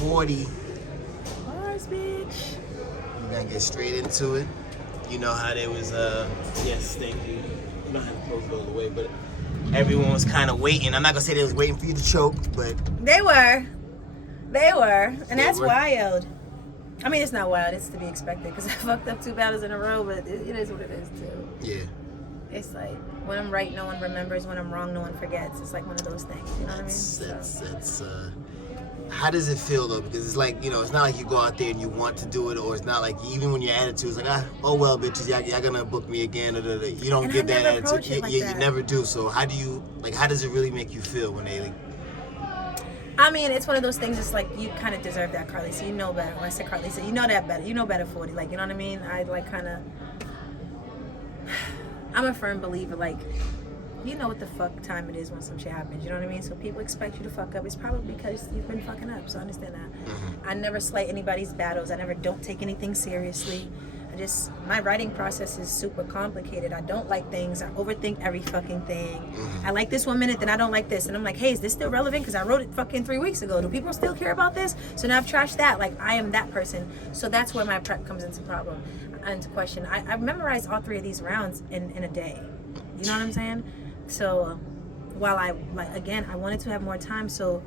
40. Bars, bitch. We're gonna get straight into it. You know how there was, yes, thank you. You don't have to close it all the way, but everyone was kind of waiting. I'm not gonna say they was waiting for you to choke, but They were. And that's wild. I mean, it's not wild. It's to be expected because I fucked up 2 battles in a row, but it is what it is, too. yeah. It's like, when I'm right, no one remembers. When I'm wrong, no one forgets. It's like one of those things. You know what I mean? That's how does it feel, though? Because it's like, you know, it's not like you go out there and you want to do it, or it's not like, even when your attitude is like, oh, well, bitches, y'all gonna book me again, or you don't And get I that never attitude. approach it like You that. never do. So how does it really make you feel when they, like, I mean, it's one of those things. It's like you kind of deserve that, Carly. So you know better. When I say Carly, so you know that better. You know better, 40. Like, you know what I mean? I like kind of. I'm a firm believer. Like, you know what the fuck time it is when some shit happens. You know what I mean? So people expect you to fuck up. It's probably because you've been fucking up. So I understand that. Mm-hmm. I never slight anybody's battles. I never don't take anything seriously. My writing process is super complicated. I don't like things. I overthink every fucking thing. Mm-hmm. I like this 1 minute, then I don't like this. And I'm like, hey, is this still relevant? Because I wrote it fucking 3 weeks ago. Do people still care about this? So now I've trashed that. Like, I am that person. So that's where my prep comes into question. I've memorized all 3 of these rounds in a day. You know what I'm saying? So while I wanted to have more time so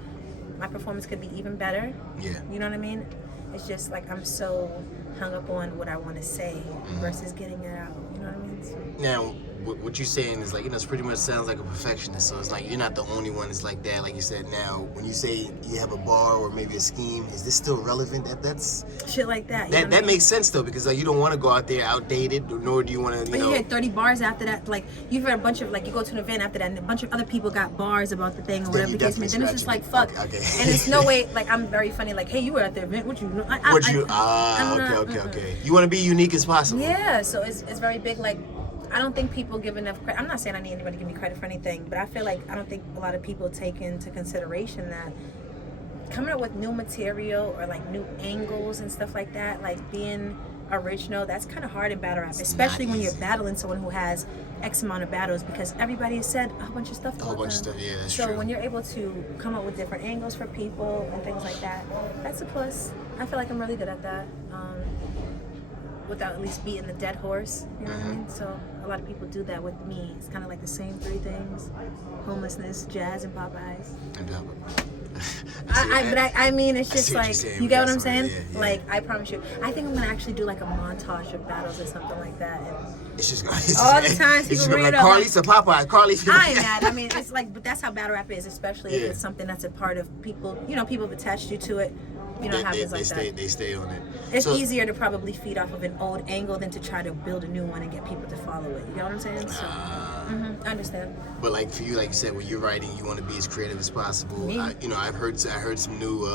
my performance could be even better. Yeah. You know what I mean? It's just like I'm so hung up on what I want to say versus getting it out. You know what I mean? So, now, what you're saying is like, you know, it's pretty much sounds like a perfectionist. So it's like you're not the only one that's like that. Like you said, now when you say you have a bar or maybe a scheme, is this still relevant? That's shit like that. That makes sense though, because like you don't want to go out there outdated, nor do you want to. But you get 30 bars after that. Like you've heard a bunch of like you go to an event after that, and a bunch of other people got bars about the thing or whatever the case may be. Then it's just like fuck. Okay. And it's no way. Like I'm very funny. Like hey, you were at the event. What you know? Okay. You want to be unique as possible. Yeah. So it's very big. Like. I don't think people give enough credit. I'm not saying I need anybody to give me credit for anything, but I feel like I don't think a lot of people take into consideration that coming up with new material or like new angles and stuff like that, like being original, that's kind of hard in battle rap, especially when you're battling someone who has X amount of battles because everybody has said a whole bunch of stuff. Yeah, that's true. So when you're able to come up with different angles for people and things like that, that's a plus. I feel like I'm really good at that. Without at least beating the dead horse, you know what I mean? So a lot of people do that with me. It's kind of like the same 3 things: homelessness, jazz, and Popeyes. I mean, it's just like you get what I'm saying. Yeah. Like I promise you, I think I'm gonna actually do like a montage of battles or something like that. And it's just all the times people bring it up. Carly's to Popeye. Carly's. I ain't mad. I mean, it's like, but that's how battle rap is, especially if it's something that's a part of people. You know, people have attached you to it. You know, it happens like that. They stay on it. It's easier to probably feed off of an old angle than to try to build a new one and get people to follow it. You know what I'm saying? So, I understand. But like for you, like you said, when you're writing, you want to be as creative as possible. I've heard some new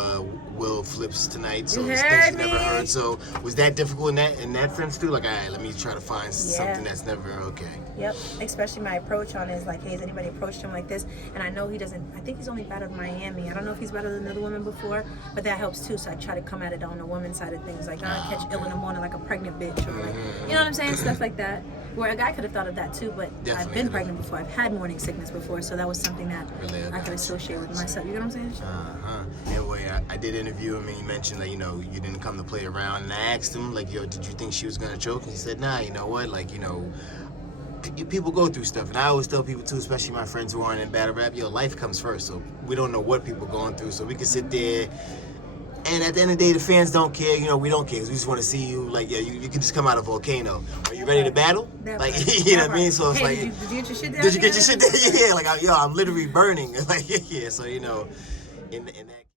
Will flips tonight. So it's things you never heard. So was that difficult in that sense too? Like, all right, let me try to find something that's never okay. Yep. Especially my approach on it is like, hey, has anybody approached him like this? And I know he doesn't. I think he's only battled Miami. I don't know if he's battled another woman before, but that helps too. So I try to come at it on the woman's side of things, like I catch ill in the morning like a pregnant bitch, or like, you know what I'm saying, stuff like that. Where a guy could have thought of that too, but I've been pregnant before. I've had morning sickness before, so that was something that I could associate with myself. You know what I'm saying? Anyway, I did interview him, and he mentioned that, you know, you didn't come to play around, and I asked him like, yo, did you think she was gonna choke? And he said, nah, you know what, like, you know, people go through stuff, and I always tell people too, especially my friends who aren't in battle rap, yo, life comes first, so we don't know what people are going through, so we can sit there. And at the end of the day, the fans don't care. You know, we don't care because we just want to see you. Like, yeah, you can just come out of a volcano. Are you ready to battle? Like, you know what I mean? So it's like, did you get your shit down? Did you get your shit down? Yeah, like, I'm literally burning. Like, yeah. So, you know, in that.